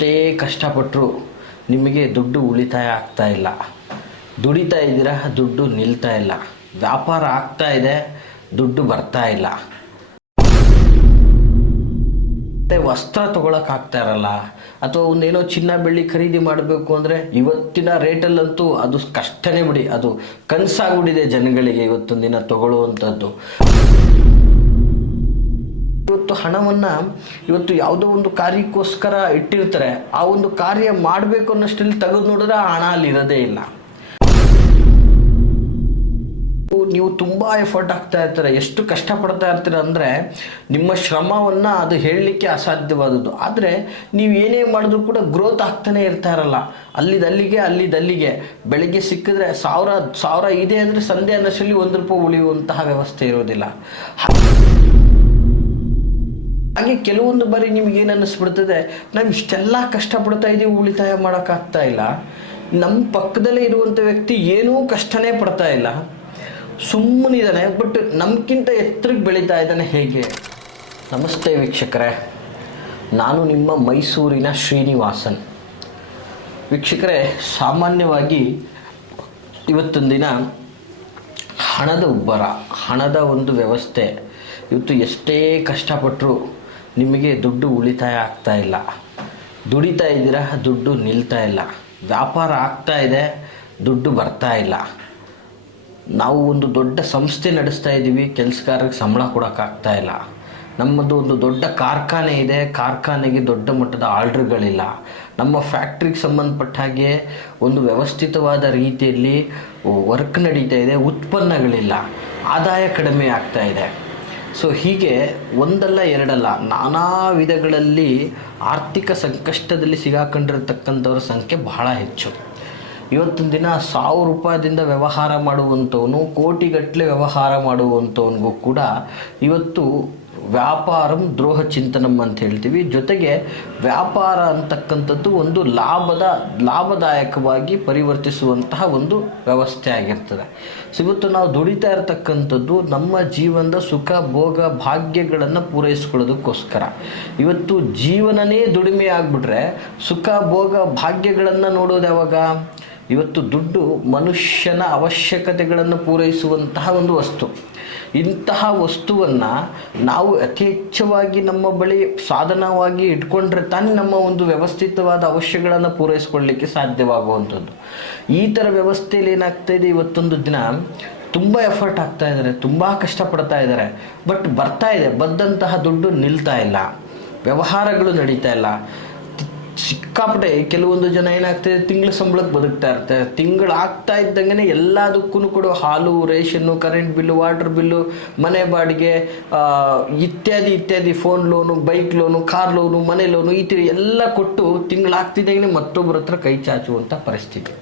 ಎಷ್ಟೇ ಕಷ್ಟಪಟ್ಟರೂ ನಿಮಗೆ ದುಡ್ಡು ಉಳಿತಾಯ ಆಗ್ತಾ ಇಲ್ಲ. ದುಡಿತಾ ಇದ್ದೀರಾ, ದುಡ್ಡು ನಿಲ್ತಾ ಇಲ್ಲ. ವ್ಯಾಪಾರ ಆಗ್ತಾ ಇದೆ, ದುಡ್ಡು ಬರ್ತಾ ಇಲ್ಲ. ವಸ್ತ್ರ ತೊಗೊಳಕ್ಕಾಗ್ತಾ ಇರಲ್ಲ, ಅಥವಾ ಒಂದೇನೋ ಚಿನ್ನ ಬೆಳ್ಳಿ ಖರೀದಿ ಮಾಡಬೇಕು ಅಂದರೆ ಇವತ್ತಿನ ರೇಟಲ್ಲಂತೂ ಅದು ಕಷ್ಟನೇ ಬಿಡಿ, ಅದು ಕನಸಾಗ್ಬಿಟ್ಟಿದೆ ಜನಗಳಿಗೆ ಇವತ್ತೊಂದು ದಿನ ತೊಗೊಳ್ಳುವಂಥದ್ದು. ಇವತ್ತು ಹಣವನ್ನು ಇವತ್ತು ಯಾವುದೋ ಒಂದು ಕಾರ್ಯಕ್ಕೋಸ್ಕರ ಇಟ್ಟಿರ್ತಾರೆ, ಆ ಒಂದು ಕಾರ್ಯ ಮಾಡಬೇಕು ಅನ್ನೋಷ್ಟರಲ್ಲಿ ತೆಗೆದು ನೋಡಿದ್ರೆ ಆ ಹಣ ಅಲ್ಲಿ ಇರೋದೇ ಇಲ್ಲ. ನೀವು ತುಂಬ ಎಫರ್ಟ್ ಆಗ್ತಾ ಇರ್ತಾರೆ, ಎಷ್ಟು ಕಷ್ಟಪಡ್ತಾ ಇರ್ತೀರ ಅಂದರೆ ನಿಮ್ಮ ಶ್ರಮವನ್ನು ಅದು ಹೇಳಲಿಕ್ಕೆ ಅಸಾಧ್ಯವಾದದ್ದು. ಆದರೆ ನೀವು ಏನೇ ಮಾಡಿದ್ರೂ ಕೂಡ ಗ್ರೋತ್ ಆಗ್ತಾನೆ ಇರ್ತಾ ಇರಲ್ಲ. ಅಲ್ಲಿದ್ದಲ್ಲಿಗೆ ಬೆಳಗ್ಗೆ ಸಿಕ್ಕಿದ್ರೆ ಸಾವಿರ ಇದೆ ಅಂದರೆ ಸಂಧೆ ಅನ್ನೋಷ್ಟರಲ್ಲಿ ₹1 ಉಳಿಯುವಂತಹ ವ್ಯವಸ್ಥೆ ಇರೋದಿಲ್ಲ. ಹಾಗೆ ಕೆಲವೊಂದು ಬಾರಿ ನಿಮ್ಗೇನು ಅನ್ನಿಸ್ಬಿಡ್ತದೆ, ನಾವು ಇಷ್ಟೆಲ್ಲ ಕಷ್ಟಪಡ್ತಾ ಇದ್ದೀವಿ, ಉಳಿತಾಯ ಮಾಡೋಕ್ಕಾಗ್ತಾ ಇಲ್ಲ. ನಮ್ಮ ಪಕ್ಕದಲ್ಲೇ ಇರುವಂಥ ವ್ಯಕ್ತಿ ಏನೂ ಕಷ್ಟನೇ ಪಡ್ತಾ ಇಲ್ಲ, ಸುಮ್ಮನಿದ್ದಾನೆ, ಬಟ್ ನಮ್ಗಿಂತ ಎತ್ತರಕ್ಕೆ ಬೆಳೀತಾ ಇದ್ದಾನೆ ಹೇಗೆ? ನಮಸ್ತೆ ವೀಕ್ಷಕರೇ, ನಾನು ನಿಮ್ಮ ಮೈಸೂರಿನ ಶ್ರೀನಿವಾಸನ್. ವೀಕ್ಷಕರೇ, ಸಾಮಾನ್ಯವಾಗಿ ಇವತ್ತೊಂದು ದಿನ ಹಣದ ಉಬ್ಬರ, ಹಣದ ಒಂದು ವ್ಯವಸ್ಥೆ, ಇವತ್ತು ಎಷ್ಟೇ ಕಷ್ಟಪಟ್ಟರೂ ನಿಮಗೆ ದುಡ್ಡು ಉಳಿತಾಯ ಆಗ್ತಾ ಇಲ್ಲ. ದುಡಿತಾ ಇದ್ದೀರಾ, ದುಡ್ಡು ನಿಲ್ತಾ ಇಲ್ಲ. ವ್ಯಾಪಾರ ಆಗ್ತಾ ಇದೆ, ದುಡ್ಡು ಬರ್ತಾ ಇಲ್ಲ. ನಾವು ಒಂದು ದೊಡ್ಡ ಸಂಸ್ಥೆ ನಡೆಸ್ತಾ ಇದ್ದೀವಿ, ಕೆಲಸಗಾರರಿಗೆ ಸಂಬಳ ಕೊಡೋಕ್ಕಾಗ್ತಾ ಇಲ್ಲ. ನಮ್ಮದು ಒಂದು ದೊಡ್ಡ ಕಾರ್ಖಾನೆ ಇದೆ, ಕಾರ್ಖಾನೆಗೆ ದೊಡ್ಡ ಮಟ್ಟದ ಆರ್ಡ್ರ್ಗಳಿಲ್ಲ. ನಮ್ಮ ಫ್ಯಾಕ್ಟ್ರಿಗೆ ಸಂಬಂಧಪಟ್ಟ ಹಾಗೆ ಒಂದು ವ್ಯವಸ್ಥಿತವಾದ ರೀತಿಯಲ್ಲಿ ವರ್ಕ್ ನಡೀತಾ ಇದೆ, ಉತ್ಪನ್ನಗಳಿಲ್ಲ, ಆದಾಯ ಕಡಿಮೆ ಆಗ್ತಾ ಇದೆ. ಸೊ ಹೀಗೆ ಒಂದಲ್ಲ ಎರಡಲ್ಲ ನಾನಾ ವಿಧಗಳಲ್ಲಿ ಆರ್ಥಿಕ ಸಂಕಷ್ಟದಲ್ಲಿ ಸಿಗಾಕೊಂಡಿರತಕ್ಕಂಥವ್ರ ಸಂಖ್ಯೆ ಬಹಳ ಹೆಚ್ಚು. ಇವತ್ತಿನ ದಿನ ₹1000 ವ್ಯವಹಾರ ಮಾಡುವಂಥವನು, ಕೋಟಿಗಟ್ಟಲೆ ವ್ಯವಹಾರ ಮಾಡುವಂಥವನಿಗೂ ಕೂಡ ಇವತ್ತು ವ್ಯಾಪಾರಂ ದ್ರೋಹ ಚಿಂತನಂ ಅಂತ ಹೇಳ್ತೀವಿ. ಜೊತೆಗೆ ವ್ಯಾಪಾರ ಅಂತಕ್ಕಂಥದ್ದು ಒಂದು ಲಾಭದಾಯಕವಾಗಿ ಪರಿವರ್ತಿಸುವಂತಹ ಒಂದು ವ್ಯವಸ್ಥೆ ಆಗಿರ್ತದೆ. ಸೊ ಇವತ್ತು ನಾವು ದುಡಿತಾ ಇರತಕ್ಕಂಥದ್ದು ನಮ್ಮ ಜೀವನದ ಸುಖ ಭೋಗ ಭಾಗ್ಯಗಳನ್ನು ಪೂರೈಸ್ಕೊಳ್ಳೋದಕ್ಕೋಸ್ಕರ. ಇವತ್ತು ಜೀವನನೇ ದುಡಿಮೆ ಆಗಿಬಿಟ್ರೆ ಸುಖ ಭೋಗ ಭಾಗ್ಯಗಳನ್ನು ನೋಡೋದು ಯಾವಾಗ? ಇವತ್ತು ದುಡ್ಡು ಮನುಷ್ಯನ ಅವಶ್ಯಕತೆಗಳನ್ನು ಪೂರೈಸುವಂತಹ ಒಂದು ವಸ್ತು. ಇಂತಹ ವಸ್ತುವನ್ನು ನಾವು ಅತಿ ಹೆಚ್ಚವಾಗಿ ನಮ್ಮ ಬಳಿ ಸಾಧನವಾಗಿ ಇಟ್ಕೊಂಡ್ರೆ ತಾನೇ ನಮ್ಮ ಒಂದು ವ್ಯವಸ್ಥಿತವಾದ ಅವಶ್ಯಗಳನ್ನು ಪೂರೈಸ್ಕೊಳ್ಳಲಿಕ್ಕೆ ಸಾಧ್ಯವಾಗುವಂಥದ್ದು. ಈ ಥರ ವ್ಯವಸ್ಥೆಯಲ್ಲಿ ಏನಾಗ್ತಾ ಇದೆ, ಇವತ್ತೊಂದು ದಿನ ತುಂಬ ಎಫರ್ಟ್ ಆಗ್ತಾ ಇದ್ದಾರೆ, ತುಂಬ ಕಷ್ಟಪಡ್ತಾ ಇದ್ದಾರೆ, ಬಟ್ ಬರ್ತಾ ಇದೆ, ಬಂದಂತಹ ದುಡ್ಡು ನಿಲ್ತಾ ಇಲ್ಲ, ವ್ಯವಹಾರಗಳು ನಡೀತಾ ಇಲ್ಲ. ಸಿಕ್ಕಾಪಟ್ಟೆ ಕೆಲವೊಂದು ಜನ ಏನಾಗ್ತದೆ, ತಿಂಗಳ ಸಂಬಳಕ್ಕೆ ಬದುಕ್ತಾ ಇರ್ತಾರೆ. ತಿಂಗಳು ಆಗ್ತಾ ಇದ್ದಂಗೆ ಎಲ್ಲದಕ್ಕೂ ಕೂಡ ಹಾಲು, ration, current bill, water bill, ಮನೆ ಬಾಡಿಗೆ ಇತ್ಯಾದಿ, phone loan, bike loan, car loan, ಮನೆ ಲೋನು, ಈ ಥರ ಎಲ್ಲ ಕೊಟ್ಟು ತಿಂಗಳಾಗ್ತಿದ್ದಂಗೆ ಮತ್ತೊಬ್ಬರ ಹತ್ರ ಕೈ ಚಾಚುವಂಥ ಪರಿಸ್ಥಿತಿ.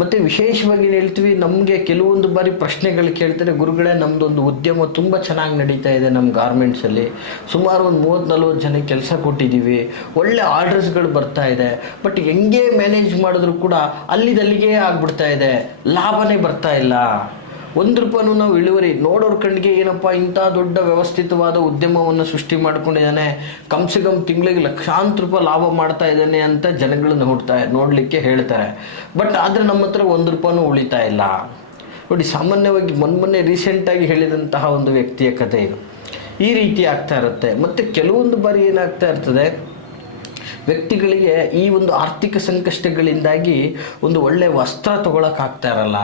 ಮತ್ತು ವಿಶೇಷವಾಗಿ ಏನು ಹೇಳ್ತೀವಿ, ನಮಗೆ ಕೆಲವೊಂದು ಬಾರಿ ಪ್ರಶ್ನೆಗಳು ಕೇಳ್ತಾರೆ, ಗುರುಗಳೇ ನಮ್ಮದೊಂದು ಉದ್ಯಮ ತುಂಬ ಚೆನ್ನಾಗಿ ನಡೀತಾ ಇದೆ, ನಮ್ಮ ಗಾರ್ಮೆಂಟ್ಸಲ್ಲಿ ಸುಮಾರು ಒಂದು 30-40 ಜನಕ್ಕೆ ಕೆಲಸ ಕೊಟ್ಟಿದ್ದೀವಿ, ಒಳ್ಳೆ ಆರ್ಡರ್ಸ್ಗಳು ಬರ್ತಾ ಇದೆ, ಬಟ್ ಹೆಂಗೆ ಮ್ಯಾನೇಜ್ ಮಾಡಿದ್ರು ಕೂಡ ಅಲ್ಲಿಗೆ ಆಗ್ಬಿಡ್ತಾ ಇದೆ, ಲಾಭನೇ ಬರ್ತಾ ಇಲ್ಲ. ₹1 ನಾವು ಇಳುವರಿ ನೋಡೋರ ಕಣ್ಣಿಗೆ ಏನಪ್ಪ ಇಂಥ ದೊಡ್ಡ ವ್ಯವಸ್ಥಿತವಾದ ಉದ್ಯಮವನ್ನು ಸೃಷ್ಟಿ ಮಾಡ್ಕೊಂಡಿದ್ದಾನೆ, ಕಮ್ಸೆ ಕಮ್ ತಿಂಗಳಿಗೆ ಲಕ್ಷಾಂತರ ಲಾಭ ಮಾಡ್ತಾ ಇದ್ದಾನೆ ಅಂತ ಜನಗಳು ನೋಡಲಿಕ್ಕೆ ಹೇಳ್ತಾರೆ. ಬಟ್ ಆದರೆ ನಮ್ಮ ಹತ್ರ ₹1 ಉಳಿತಾ ಇಲ್ಲ. ನೋಡಿ, ಸಾಮಾನ್ಯವಾಗಿ ಮೊನ್ನೆ ರೀಸೆಂಟಾಗಿ ಹೇಳಿದಂತಹ ಒಂದು ವ್ಯಕ್ತಿಯ ಕಥೆ ಇದು. ಈ ರೀತಿ ಆಗ್ತಾ ಇರುತ್ತೆ. ಮತ್ತು ಕೆಲವೊಂದು ಬಾರಿ ಏನಾಗ್ತಾ ಇರ್ತದೆ, ವ್ಯಕ್ತಿಗಳಿಗೆ ಈ ಒಂದು ಆರ್ಥಿಕ ಸಂಕಷ್ಟಗಳಿಂದಾಗಿ ಒಂದು ಒಳ್ಳೆಯ ವಸ್ತ್ರ ತೊಗೊಳಕ್ಕಾಗ್ತಾ ಇರಲ್ಲ,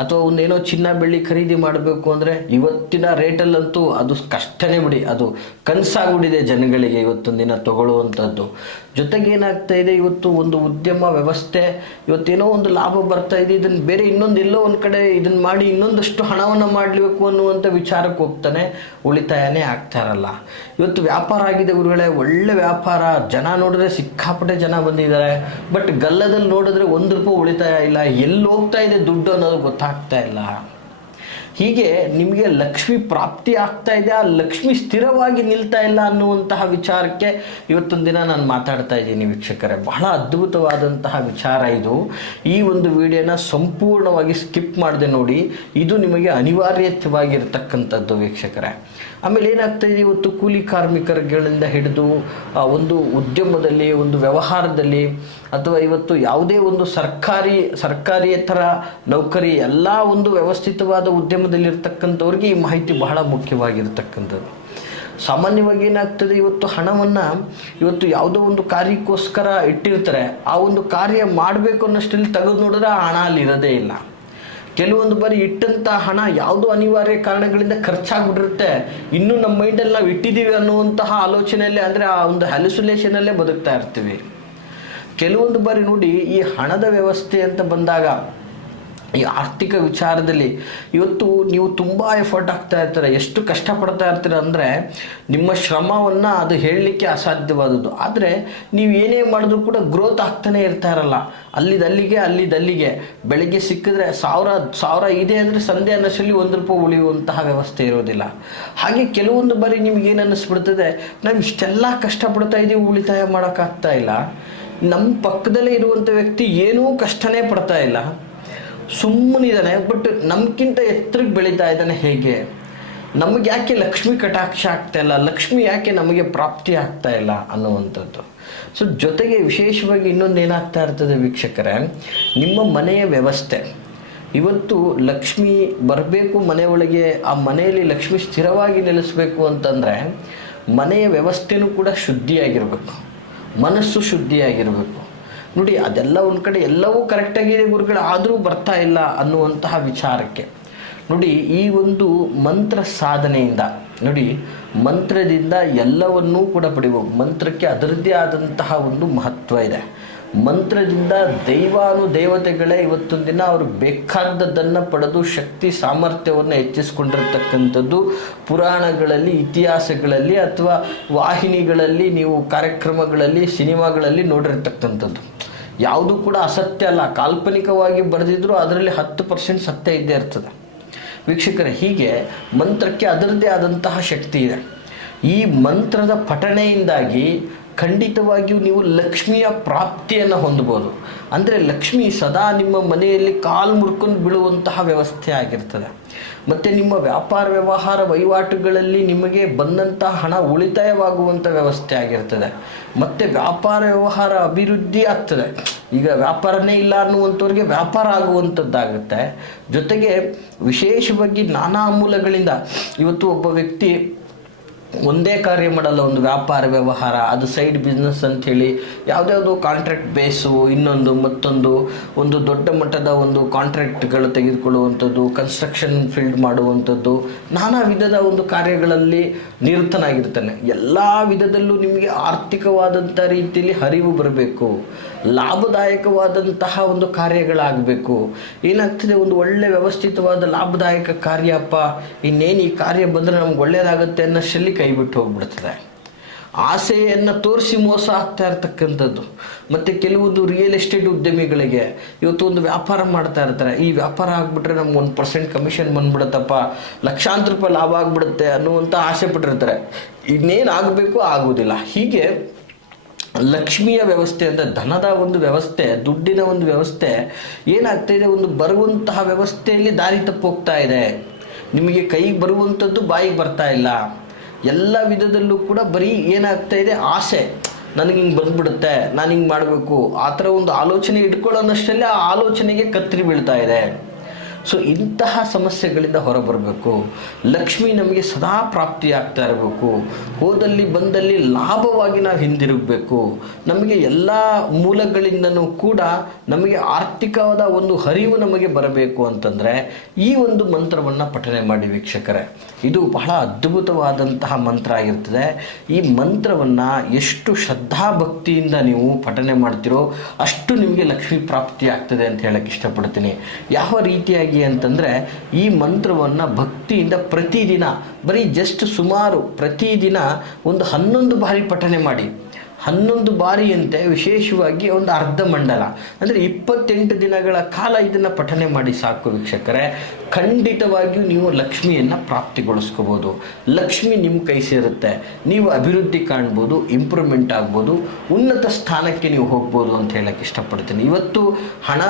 ಅಥವಾ ಒಂದೇನೋ ಚಿನ್ನ ಬೆಳ್ಳಿ ಖರೀದಿ ಮಾಡಬೇಕು ಅಂದರೆ ಇವತ್ತಿನ ರೇಟಲ್ಲಂತೂ ಅದು ಕಷ್ಟನೇ ಬಿಡಿ, ಅದು ಕನಸಾಗ್ಬಿಟ್ಟಿದೆ ಜನಗಳಿಗೆ ಇವತ್ತೊಂದು ದಿನ ತೊಗೊಳ್ಳುವಂಥದ್ದು. ಜೊತೆಗೆ ಏನಾಗ್ತಾ ಇದೆ, ಇವತ್ತು ಒಂದು ಉದ್ಯಮ ವ್ಯವಸ್ಥೆ ಇವತ್ತೇನೋ ಒಂದು ಲಾಭ ಬರ್ತಾ ಇದೆ, ಇದನ್ನು ಬೇರೆ ಎಲ್ಲೋ ಒಂದು ಕಡೆ ಇದನ್ನು ಮಾಡಿ ಇನ್ನೊಂದಷ್ಟು ಹಣವನ್ನು ಮಾಡಬೇಕು ಅನ್ನುವಂಥ ವಿಚಾರಕ್ಕೆ ಹೋಗ್ತಾನೆ, ಉಳಿತಾಯನೇ ಆಗ್ತಾ ಇರಲ್ಲ. ಇವತ್ತು ವ್ಯಾಪಾರ ಆಗಿದೆ ಗುರುಗಳೇ, ಒಳ್ಳೆ ವ್ಯಾಪಾರ, ಜನ ನೋಡಿದ್ರೆ ಸಿಕ್ಕಾಪಟ್ಟೆ ಜನ ಬಂದಿದ್ದಾರೆ, ಬಟ್ ಗಲ್ಲದಲ್ಲಿ ನೋಡಿದ್ರೆ ₹1 ಉಳಿತಾಯ ಇಲ್ಲ, ಎಲ್ಲಿ ಹೋಗ್ತಾ ಇದೆ ದುಡ್ಡು ಅನ್ನೋದು ಗೊತ್ತಾಗ್ತಾ ಇಲ್ಲ. ಹೀಗೆ ನಿಮಗೆ ಲಕ್ಷ್ಮಿ ಪ್ರಾಪ್ತಿ ಆಗ್ತಾ ಇದೆ, ಆ ಲಕ್ಷ್ಮಿ ಸ್ಥಿರವಾಗಿ ನಿಲ್ತಾ ಇಲ್ಲ ಅನ್ನುವಂತಹ ವಿಚಾರಕ್ಕೆ ಇವತ್ತೊಂದು ದಿನ ನಾನು ಮಾತಾಡ್ತಾ ಇದ್ದೀನಿ ವೀಕ್ಷಕರೇ. ಬಹಳ ಅದ್ಭುತವಾದಂತಹ ವಿಚಾರ ಇದು. ಈ ಒಂದು ವಿಡಿಯೋನ ಸಂಪೂರ್ಣವಾಗಿ ಸ್ಕಿಪ್ ಮಾಡದೆ ನೋಡಿ, ಇದು ನಿಮಗೆ ಅನಿವಾರ್ಯವಾಗಿರ್ತಕ್ಕಂಥದ್ದು ವೀಕ್ಷಕರೇ. ಆಮೇಲೆ ಏನಾಗ್ತಾ ಇದೆ, ಇವತ್ತು ಕೂಲಿ ಕಾರ್ಮಿಕರುಗಳಿಂದ ಹಿಡಿದು ಒಂದು ಉದ್ಯಮದಲ್ಲಿ, ಒಂದು ವ್ಯವಹಾರದಲ್ಲಿ, ಅಥವಾ ಇವತ್ತು ಯಾವುದೇ ಒಂದು ಸರ್ಕಾರಿಯೇತರ ನೌಕರಿ, ಎಲ್ಲ ಒಂದು ವ್ಯವಸ್ಥಿತವಾದ ಉದ್ಯಮದಲ್ಲಿರ್ತಕ್ಕಂಥವ್ರಿಗೆ ಈ ಮಾಹಿತಿ ಬಹಳ ಮುಖ್ಯವಾಗಿರ್ತಕ್ಕಂಥದ್ದು. ಸಾಮಾನ್ಯವಾಗಿ ಏನಾಗ್ತದೆ, ಇವತ್ತು ಹಣವನ್ನು ಯಾವುದೋ ಒಂದು ಕಾರ್ಯಕ್ಕೋಸ್ಕರ ಇಟ್ಟಿರ್ತಾರೆ, ಆ ಒಂದು ಕಾರ್ಯ ಮಾಡಬೇಕು ಅನ್ನೋಷ್ಟರಲ್ಲಿ ತೆಗೆದು ನೋಡಿದ್ರೆ ಆ ಹಣ ಅಲ್ಲಿ ಇರೋದೇ ಇಲ್ಲ. ಕೆಲವೊಂದು ಬಾರಿ ಇಟ್ಟಂಥ ಹಣ ಯಾವುದೋ ಅನಿವಾರ್ಯ ಕಾರಣಗಳಿಂದ ಖರ್ಚಾಗ್ಬಿಟ್ಟಿರುತ್ತೆ, ಇನ್ನೂ ನಮ್ಮ ಮೈಂಡಲ್ಲಿ ನಾವು ಇಟ್ಟಿದ್ದೀವಿ ಅನ್ನುವಂತಹ ಆಲೋಚನೆಯಲ್ಲೇ, ಅಂದರೆ ಆ ಒಂದು ಹ್ಯಾಲುಸಿನೇಷನಲ್ಲೇ ಬದುಕ್ತಾ ಇರ್ತೀವಿ. ಕೆಲವೊಂದು ಬಾರಿ ನೋಡಿ, ಈ ಹಣದ ವ್ಯವಸ್ಥೆ ಅಂತ ಬಂದಾಗ, ಈ ಆರ್ಥಿಕ ವಿಚಾರದಲ್ಲಿ ಇವತ್ತು ನೀವು ತುಂಬ ಎಫರ್ಟ್ ಆಗ್ತಾ ಇರ್ತಾರೆ, ಎಷ್ಟು ಕಷ್ಟಪಡ್ತಾ ಇರ್ತೀರ ಅಂದರೆ ನಿಮ್ಮ ಶ್ರಮವನ್ನು ಅದು ಹೇಳಲಿಕ್ಕೆ ಅಸಾಧ್ಯವಾದದ್ದು. ಆದರೆ ನೀವು ಏನೇ ಮಾಡಿದ್ರೂ ಕೂಡ ಗ್ರೋತ್ ಆಗ್ತಾನೆ ಇರ್ತಾ ಇರಲ್ಲ. ಅಲ್ಲಿದ್ದಲ್ಲಿಗೆ ಬೆಳಗ್ಗೆ ಸಿಕ್ಕಿದ್ರೆ ಸಾವಿರ ಇದೆ ಅಂದರೆ ಸಂಧೆ ಅನ್ನೋಷ್ಟರಲ್ಲಿ ₹1 ಉಳಿಯುವಂತಹ ವ್ಯವಸ್ಥೆ ಇರೋದಿಲ್ಲ. ಹಾಗೆ ಕೆಲವೊಂದು ಬಾರಿ ನಿಮ್ಗೇನು ಅನ್ನಿಸ್ಬಿಡ್ತದೆ, ನಾವು ಇಷ್ಟೆಲ್ಲ ಕಷ್ಟಪಡ್ತಾ ಇದ್ದೀವಿ, ಉಳಿತಾಯ ಮಾಡೋಕ್ಕಾಗ್ತಾ ಇಲ್ಲ. ನಮ್ಮ ಪಕ್ಕದಲ್ಲೇ ಇರುವಂಥ ವ್ಯಕ್ತಿ ಏನೂ ಕಷ್ಟನೇ ಪಡ್ತಾ ಇಲ್ಲ, ಸುಮ್ಮನಿದ್ದಾನೆ, ಬಟ್ ನಮ್ಗಿಂತ ಎತ್ತರಕ್ಕೆ ಬೆಳೀತಾ ಇದ್ದಾನೆ. ಹೇಗೆ ನಮಗೆ ಯಾಕೆ ಲಕ್ಷ್ಮಿ ಕಟಾಕ್ಷ ಆಗ್ತಾ ಇಲ್ಲ, ಲಕ್ಷ್ಮಿ ಯಾಕೆ ನಮಗೆ ಪ್ರಾಪ್ತಿ ಆಗ್ತಾ ಇಲ್ಲ ಅನ್ನುವಂಥದ್ದು. ಸೊ ಜೊತೆಗೆ ವಿಶೇಷವಾಗಿ ಇನ್ನೊಂದು ಏನಾಗ್ತಾ ಇರ್ತದೆ ವೀಕ್ಷಕರೇ, ನಿಮ್ಮ ಮನೆಯ ವ್ಯವಸ್ಥೆ. ಇವತ್ತು ಲಕ್ಷ್ಮಿ ಬರಬೇಕು ಮನೆಯೊಳಗೆ, ಆ ಮನೆಯಲ್ಲಿ ಲಕ್ಷ್ಮಿ ಸ್ಥಿರವಾಗಿ ನೆಲೆಸಬೇಕು ಅಂತಂದರೆ ಮನೆಯ ವ್ಯವಸ್ಥೆನೂ ಕೂಡ ಶುದ್ಧಿಯಾಗಿರಬೇಕು, ಮನಸ್ಸು ಶುದ್ಧಿಯಾಗಿರಬೇಕು. ನೋಡಿ, ಅದೆಲ್ಲ ಒಂದು ಕಡೆ ಎಲ್ಲವೂ ಕರೆಕ್ಟಾಗಿದೆ ಗುರುಗಳು, ಆದರೂ ಬರ್ತಾ ಇಲ್ಲ ಅನ್ನುವಂತಹ ವಿಚಾರಕ್ಕೆ ನೋಡಿ, ಈ ಒಂದು ಮಂತ್ರ ಸಾಧನೆಯಿಂದ ನೋಡಿ, ಮಂತ್ರದಿಂದ ಎಲ್ಲವನ್ನೂ ಕೂಡ ಪಡಿಬೋದು. ಮಂತ್ರಕ್ಕೆ ಅದರದ್ದೇ ಆದಂತಹ ಒಂದು ಮಹತ್ವ ಇದೆ. ಮಂತ್ರದಿಂದ ದೇವತೆಗಳೇ ಇವತ್ತೊಂದು ದಿನ ಅವರು ಬೇಕಾದದ್ದನ್ನು ಪಡೆದು ಶಕ್ತಿ ಸಾಮರ್ಥ್ಯವನ್ನು ಹೆಚ್ಚಿಸ್ಕೊಂಡಿರ್ತಕ್ಕಂಥದ್ದು ಪುರಾಣಗಳಲ್ಲಿ, ಇತಿಹಾಸಗಳಲ್ಲಿ, ಅಥವಾ ವಾಹಿನಿಗಳಲ್ಲಿ, ನೀವು ಕಾರ್ಯಕ್ರಮಗಳಲ್ಲಿ, ಸಿನಿಮಾಗಳಲ್ಲಿ ನೋಡಿರ್ತಕ್ಕಂಥದ್ದು. ಯಾವುದು ಕೂಡ ಅಸತ್ಯ ಅಲ್ಲ. ಕಾಲ್ಪನಿಕವಾಗಿ ಬರೆದಿದ್ರು ಅದರಲ್ಲಿ 10% ಸತ್ಯ ಇದ್ದೇ ಇರ್ತದೆ ವೀಕ್ಷಕರೇ. ಹೀಗೆ ಮಂತ್ರಕ್ಕೆ ಅದರದ್ದೇ ಆದಂತಹ ಶಕ್ತಿ ಇದೆ. ಈ ಮಂತ್ರದ ಪಠಣೆಯಿಂದಾಗಿ ಖಂಡಿತವಾಗಿಯೂ ನೀವು ಲಕ್ಷ್ಮಿಯ ಪ್ರಾಪ್ತಿಯನ್ನು ಹೊಂದಬಹುದು. ಅಂದರೆ ಲಕ್ಷ್ಮಿ ಸದಾ ನಿಮ್ಮ ಮನೆಯಲ್ಲಿ ಕಾಲು ಮುರ್ಕೊಂಡು ಬೀಳುವಂತಹ ವ್ಯವಸ್ಥೆ ಆಗಿರ್ತದೆ. ಮತ್ತು ನಿಮ್ಮ ವ್ಯಾಪಾರ ವ್ಯವಹಾರ ವಹಿವಾಟುಗಳಲ್ಲಿ ನಿಮಗೆ ಬಂದಂತಹ ಹಣ ಉಳಿತಾಯವಾಗುವಂಥ ವ್ಯವಸ್ಥೆ ಆಗಿರ್ತದೆ. ಮತ್ತು ವ್ಯಾಪಾರ ವ್ಯವಹಾರ ಅಭಿವೃದ್ಧಿ ಆಗ್ತದೆ. ಈಗ ವ್ಯಾಪಾರನೇ ಇಲ್ಲ ಅನ್ನುವಂಥವ್ರಿಗೆ ವ್ಯಾಪಾರ ಆಗುವಂಥದ್ದಾಗುತ್ತೆ. ಜೊತೆಗೆ ವಿಶೇಷವಾಗಿ ನಾನಾ ಮೂಲಗಳಿಂದ ಇವತ್ತು ಒಬ್ಬ ವ್ಯಕ್ತಿ ಒಂದೇ ಕಾರ್ಯ ಮಾಡಲ್ಲ, ಒಂದು ವ್ಯಾಪಾರ ವ್ಯವಹಾರ, ಅದು ಸೈಡ್ ಬಿಸ್ನೆಸ್ ಅಂಥೇಳಿ ಯಾವುದ್ಯಾವುದೋ ಕಾಂಟ್ರಾಕ್ಟ್ ಬೇಸು, ಇನ್ನೊಂದು ಮತ್ತೊಂದು, ಒಂದು ದೊಡ್ಡ ಮಟ್ಟದ ಒಂದು ಕಾಂಟ್ರಾಕ್ಟ್ಗಳು ತೆಗೆದುಕೊಳ್ಳುವಂಥದ್ದು, ಕನ್ಸ್ಟ್ರಕ್ಷನ್ ಫೀಲ್ಡ್ ಮಾಡುವಂಥದ್ದು, ನಾನಾ ವಿಧದ ಒಂದು ಕಾರ್ಯಗಳಲ್ಲಿ ನಿರತನಾಗಿರ್ತಾನೆ. ಎಲ್ಲ ವಿಧದಲ್ಲೂ ನಿಮಗೆ ಆರ್ಥಿಕವಾದಂಥ ರೀತಿಯಲ್ಲಿ ಹರಿವು ಬರಬೇಕು, ಲಾಭದಾಯಕವಾದಂತಹ ಒಂದು ಕಾರ್ಯಗಳಾಗಬೇಕು. ಏನಾಗ್ತದೆ, ಒಂದು ಒಳ್ಳೆ ವ್ಯವಸ್ಥಿತವಾದ ಲಾಭದಾಯಕ ಕಾರ್ಯಪ್ಪ, ಇನ್ನೇನು ಈ ಕಾರ್ಯ ಬಂದರೆ ನಮ್ಗೆ ಒಳ್ಳೆಯದಾಗುತ್ತೆ ಅನ್ನೋಷ್ಟರಲ್ಲಿ ಕೈ ಬಿಟ್ಟು ಹೋಗ್ಬಿಡ್ತದೆ. ಆಸೆಯನ್ನು ತೋರಿಸಿ ಮೋಸ ಆಗ್ತಾ ಇರ್ತಕ್ಕಂಥದ್ದು. ಮತ್ತು ಕೆಲವೊಂದು ರಿಯಲ್ ಎಸ್ಟೇಟ್ ಉದ್ಯಮಿಗಳಿಗೆ ಇವತ್ತು ಒಂದು ವ್ಯಾಪಾರ ಮಾಡ್ತಾ ಇರ್ತಾರೆ, ಈ ವ್ಯಾಪಾರ ಆಗಿಬಿಟ್ರೆ ನಮ್ಗೆ 1% ಕಮಿಷನ್ ಬಂದ್ಬಿಡುತ್ತಪ್ಪ, ಲಕ್ಷಾಂತರ ರೂಪಾಯಿ ಲಾಭ ಆಗಿಬಿಡುತ್ತೆ ಅನ್ನುವಂಥ ಆಸೆ ಪಟ್ಟಿರ್ತಾರೆ. ಇನ್ನೇನು ಆಗಬೇಕು ಆಗೋದಿಲ್ಲ. ಹೀಗೆ ಲಕ್ಷ್ಮಿಯ ವ್ಯವಸ್ಥೆ ಅಂದರೆ ಧನದ ಒಂದು ವ್ಯವಸ್ಥೆ, ದುಡ್ಡಿನ ಒಂದು ವ್ಯವಸ್ಥೆ ಏನಾಗ್ತಾ ಇದೆ, ಒಂದು ಬರುವಂತಹ ವ್ಯವಸ್ಥೆಯಲ್ಲಿ ದಾರಿ ತಪ್ಪೋಗ್ತಾ ಇದೆ. ನಿಮಗೆ ಕೈಗೆ ಬರುವಂಥದ್ದು ಬಾಯಿಗೆ ಬರ್ತಾ ಇಲ್ಲ. ಎಲ್ಲ ವಿಧದಲ್ಲೂ ಕೂಡ ಬರೀ ಏನಾಗ್ತಾ ಇದೆ, ಆಸೆ, ನನಗೆ ಹಿಂಗೆ ಬಂದ್ಬಿಡುತ್ತೆ, ನಾನು ಹಿಂಗೆ ಮಾಡಬೇಕು, ಆ ಥರ ಒಂದು ಆಲೋಚನೆ ಇಟ್ಕೊಳ್ಳೋನಷ್ಟಲ್ಲೇ ಆ ಆಲೋಚನೆಗೆ ಕತ್ತರಿ ಬೀಳ್ತಾ ಇದೆ. ಸೊ ಇಂತಹ ಸಮಸ್ಯೆಗಳಿಂದ ಹೊರಬರಬೇಕು. ಲಕ್ಷ್ಮಿ ನಮಗೆ ಸದಾ ಪ್ರಾಪ್ತಿಯಾಗ್ತಾ ಇರಬೇಕು. ಹೋದಲ್ಲಿ ಬಂದಲ್ಲಿ ಲಾಭವಾಗಿ ನಾವು ಹಿಂದಿರುಗಬೇಕು. ನಮಗೆ ಎಲ್ಲ ಮೂಲಗಳಿಂದನೂ ಕೂಡ ನಮಗೆ ಆರ್ಥಿಕವಾದ ಒಂದು ಹರಿವು ನಮಗೆ ಬರಬೇಕು ಅಂತಂದರೆ ಈ ಒಂದು ಮಂತ್ರವನ್ನು ಪಠನೆ ಮಾಡಿ ವೀಕ್ಷಕರೇ. ಇದು ಬಹಳ ಅದ್ಭುತವಾದಂತಹ ಮಂತ್ರ ಆಗಿರ್ತದೆ. ಈ ಮಂತ್ರವನ್ನು ಎಷ್ಟು ಶ್ರದ್ಧಾಭಕ್ತಿಯಿಂದ ನೀವು ಪಠನೆ ಮಾಡ್ತೀರೋ ಅಷ್ಟು ನಿಮಗೆ ಲಕ್ಷ್ಮೀ ಪ್ರಾಪ್ತಿ ಆಗ್ತದೆ ಅಂತ ಹೇಳಕ್ಕೆ ಇಷ್ಟಪಡ್ತೀನಿ. ಯಾವ ರೀತಿಯಾಗಿ ಅಂತಂದರೆ, ಈ ಮಂತ್ರವನ್ನು ಭಕ್ತಿಯಿಂದ ಪ್ರತಿದಿನ, ಬರೀ ಜಸ್ಟ್ ಸುಮಾರು ಪ್ರತಿದಿನ ಒಂದು 11 ಬಾರಿ ಪಠನೆ ಮಾಡಿ. 11 ಬಾರಿಯಂತೆ ವಿಶೇಷವಾಗಿ ಒಂದು ಅರ್ಧ ಮಂಡಲ ಅಂದರೆ 28 ದಿನಗಳ ಕಾಲ ಇದನ್ನು ಪಠನೆ ಮಾಡಿ ಸಾಕು ವೀಕ್ಷಕರೇ. ಖಂಡಿತವಾಗಿಯೂ ನೀವು ಲಕ್ಷ್ಮಿಯನ್ನು ಪ್ರಾಪ್ತಿಗೊಳಿಸ್ಕೋಬೋದು. ಲಕ್ಷ್ಮಿ ನಿಮ್ಮ ಕೈ ಸೇರುತ್ತೆ, ನೀವು ಅಭಿವೃದ್ಧಿ ಕಾಣ್ಬೋದು, ಇಂಪ್ರೂವ್ಮೆಂಟ್ ಆಗ್ಬೋದು, ಉನ್ನತ ಸ್ಥಾನಕ್ಕೆ ನೀವು ಹೋಗ್ಬೋದು ಅಂತ ಹೇಳಕ್ಕೆ ಇಷ್ಟಪಡ್ತೀನಿ. ಇವತ್ತು ಹಣ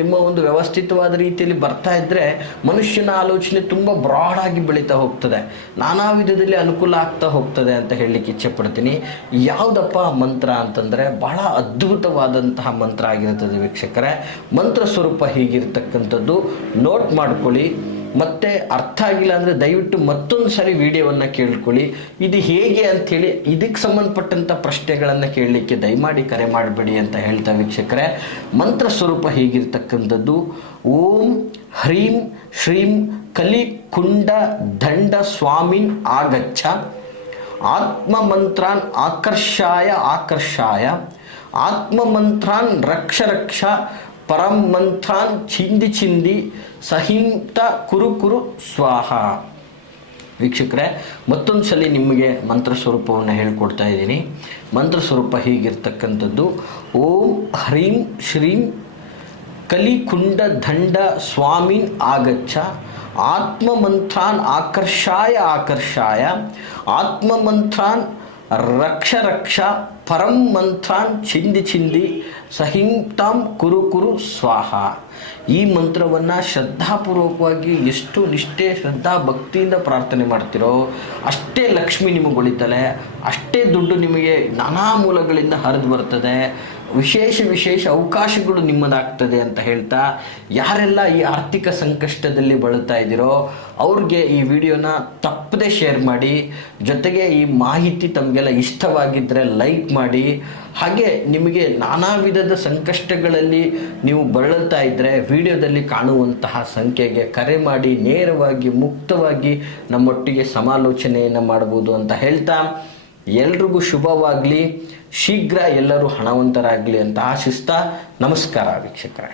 ನಿಮ್ಮ ಒಂದು ವ್ಯವಸ್ಥಿತವಾದ ರೀತಿಯಲ್ಲಿ ಬರ್ತಾ ಇದ್ದರೆ ಮನುಷ್ಯನ ಆಲೋಚನೆ ತುಂಬ ಬ್ರಾಡಾಗಿ ಬೆಳೀತಾ ಹೋಗ್ತದೆ, ನಾನಾ ವಿಧದಲ್ಲಿ ಅನುಕೂಲ ಆಗ್ತಾ ಹೋಗ್ತದೆ ಅಂತ ಹೇಳಲಿಕ್ಕೆ ಇಚ್ಛೆಪಡ್ತೀನಿ. ಯಾವುದಪ್ಪ ಮಂತ್ರ ಅಂತಂದರೆ ಬಹಳ ಅದ್ಭುತವಾದಂತಹ ಮಂತ್ರ ಆಗಿರ್ತದೆ ವೀಕ್ಷಕರೇ. ಮಂತ್ರ ಸ್ವರೂಪ ಹೀಗಿರ್ತಕ್ಕಂಥದ್ದು, ನೋಟ್ ಮಾಡ್ಕೊಳ್ಳಿ. ಮತ್ತೆ ಅರ್ಥ ಆಗಿಲ್ಲ ಅಂದರೆ ದಯವಿಟ್ಟು ಮತ್ತೊಂದು ಸರಿ ವಿಡಿಯೋವನ್ನು ಕೇಳ್ಕೊಳ್ಳಿ. ಇದು ಹೇಗೆ ಅಂಥೇಳಿ ಇದಕ್ಕೆ ಸಂಬಂಧಪಟ್ಟಂಥ ಪ್ರಶ್ನೆಗಳನ್ನು ಕೇಳಲಿಕ್ಕೆ ದಯಮಾಡಿ ಕರೆ ಮಾಡಬೇಡಿ ಅಂತ ಹೇಳ್ತಾ ವೀಕ್ಷಕರೇ, ಮಂತ್ರ ಸ್ವರೂಪ ಹೀಗಿರ್ತಕ್ಕಂಥದ್ದು: ಓಂ ಹ್ರೀಂ ಶ್ರೀಂ ಕಲಿಕುಂಡ ದಂಡ ಸ್ವಾಮಿನ್ ಆಗಚ್ಚ, ಆತ್ಮಮಂತ್ರಾನ್ ಆಕರ್ಷಾಯ ಆಕರ್ಷಾಯ, ಆತ್ಮಮಂತ್ರಾನ್ ರಕ್ಷ ರಕ್ಷ, ಪರಂ ಮಂತ್ರಾನ್ ಚಿಂದಿ ಚಿಂದಿ, ಸಹಿಂತ ಕುರು ಕುರು ಸ್ವಾಹ. ವೀಕ್ಷಕರೇ, ಮತ್ತೊಂದು ಸಲ ನಿಮಗೆ ಮಂತ್ರ ಸ್ವರೂಪವನ್ನು ಹೇಳ್ಕೊಡ್ತಾ ಇದ್ದೀನಿ. ಮಂತ್ರ ಸ್ವರೂಪ ಹೀಗಿರ್ತಕ್ಕಂಥದ್ದು: ಓಂ ಹ್ರೀಂ ಶ್ರೀಂ ಕಲಿಕುಂಡ ದಂಡ ಸ್ವಾಮಿನ್ ಆಗಚ್ಚ, ಆತ್ಮಮಂತ್ರಾನ್ ಆಕರ್ಷಾಯ ಆಕರ್ಷಾಯ, ಆತ್ಮಮಂತ್ರಾನ್ ರಕ್ಷ ರಕ್ಷ, ಪರಂ ಮಂತ್ರಾನ್ ಚಿಂದಿ ಚಿಂದಿ, ಸಹಿಂತಾಂ ಕುರು ಕುರು ಸ್ವಾಹ. ಈ ಮಂತ್ರವನ್ನು ಶ್ರದ್ಧಾಪೂರ್ವಕವಾಗಿ ಎಷ್ಟು ನಿಷ್ಠೆ ಶ್ರದ್ಧಾ ಭಕ್ತಿಯಿಂದ ಪ್ರಾರ್ಥನೆ ಮಾಡ್ತಿರೋ ಅಷ್ಟೇ ಲಕ್ಷ್ಮಿ ನಿಮಗೆ ಒಳಿತಾಳೆ, ಅಷ್ಟೇ ದುಡ್ಡು ನಿಮಗೆ ನಾನಾ ಮೂಲಗಳಿಂದ ಹರಿದು ಬರ್ತದೆ, ವಿಶೇಷ ಅವಕಾಶಗಳು ನಿಮ್ಮದಾಗ್ತದೆ ಅಂತ ಹೇಳ್ತಾ, ಯಾರೆಲ್ಲ ಈ ಆರ್ಥಿಕ ಸಂಕಷ್ಟದಲ್ಲಿ ಬಳಲ್ತಾ ಇದ್ದೀರೋ ಅವ್ರಿಗೆ ಈ ವಿಡಿಯೋನ ತಪ್ಪದೆ ಶೇರ್ ಮಾಡಿ. ಜೊತೆಗೆ ಈ ಮಾಹಿತಿ ತಮಗೆಲ್ಲ ಇಷ್ಟವಾಗಿದ್ದರೆ ಲೈಕ್ ಮಾಡಿ. ಹಾಗೆ ನಿಮಗೆ ನಾನಾ ವಿಧದ ಸಂಕಷ್ಟಗಳಲ್ಲಿ ನೀವು ಬಳಲ್ತಾ ಇದ್ದರೆ ವಿಡಿಯೋದಲ್ಲಿ ಕಾಣುವಂತಹ ಸಂಖ್ಯೆಗೆ ಕರೆ ಮಾಡಿ ನೇರವಾಗಿ ಮುಕ್ತವಾಗಿ ನಮ್ಮೊಟ್ಟಿಗೆ ಸಮಾಲೋಚನೆಯನ್ನು ಮಾಡ್ಬೋದು ಅಂತ ಹೇಳ್ತಾ, ಎಲ್ರಿಗೂ ಶುಭವಾಗಲಿ, ಶೀಘ್ರ ಎಲ್ಲರೂ ಹಣವಂತರಾಗಲಿ ಅಂತ ಆಶಿಸ್ತಾ ನಮಸ್ಕಾರ ವೀಕ್ಷಕರೇ.